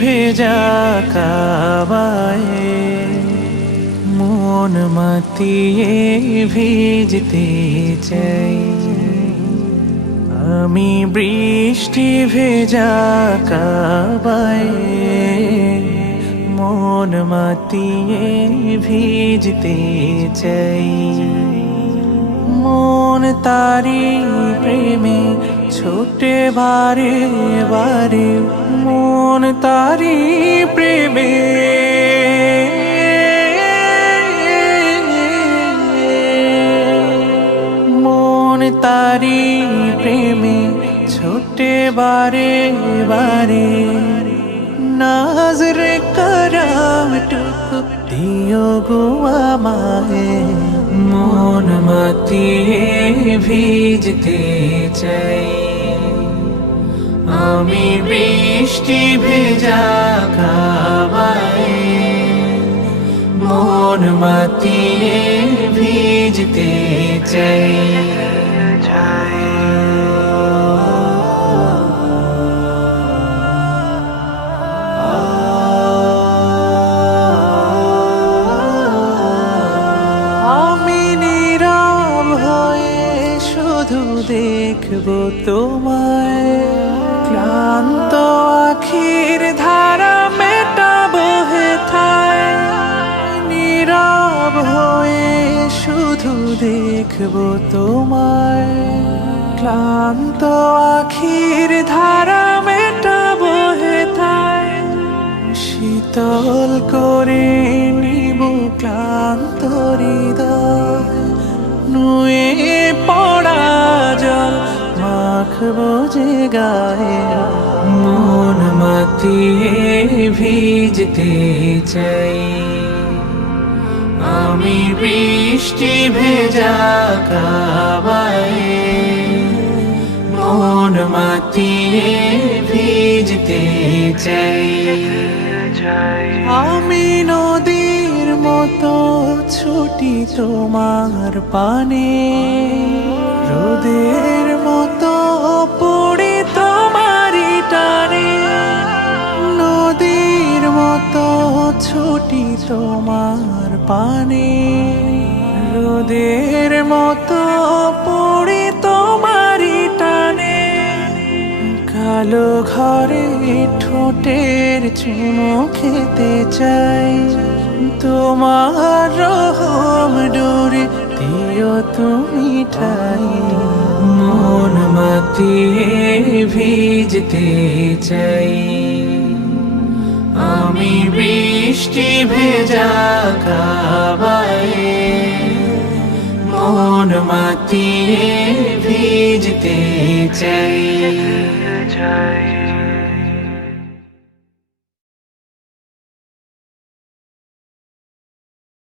ভেজা কাবায়, মন মাতিয়ে ভিজতে চাই। আমি বৃষ্টি ভেজা কাবায়, মন মাতিয়ে ভিজতে চাই। মন তারি প্রেমে ছোটে বারে বারে মন তারি প্রেমে। মন তারি প্রেমে ছোটে বারে বারে নাজরে করাম টুকু দিও গো আমায়। মন মাতিয়ে ভিজতে চাই। আমি বৃষ্টি ভেজা খাবাই মন মাতিয়ে ভিজতে চাই। আমি দেখব তোমায়। ক্লান্ত আখির ধারা মেটাবো হেথায়। নীরব হয়ে শুধু দেখব তোমায়। ক্লান্ত আখির ধারা মেটাবো হেথায়। শীতল করে নিব ক্লান্ত হৃদয়। নুয়ে জল মাখবো যে গায়ে মন মাতিয়ে ভিজতে চাই। আমি বৃষ্টি ভেজা কাবায়, মন মাতিয়ে ভিজতে চাই। আমি নদীর মতো ছুটি তোমার পানে, রোদের মতো ছুটি তোমার পানে। রোদের মতো পড়ে তোমারই টানে। কালো ঘরে ঠোঁটের চুমো খেতে চাই। তোমার রহম ডোরে দিও তুমি ঠাই। মন মাতিয়ে ভিজতে চাই। বৃষ্টি ভেজা কাবায় মন মাতিয়ে ভিজতে চাই।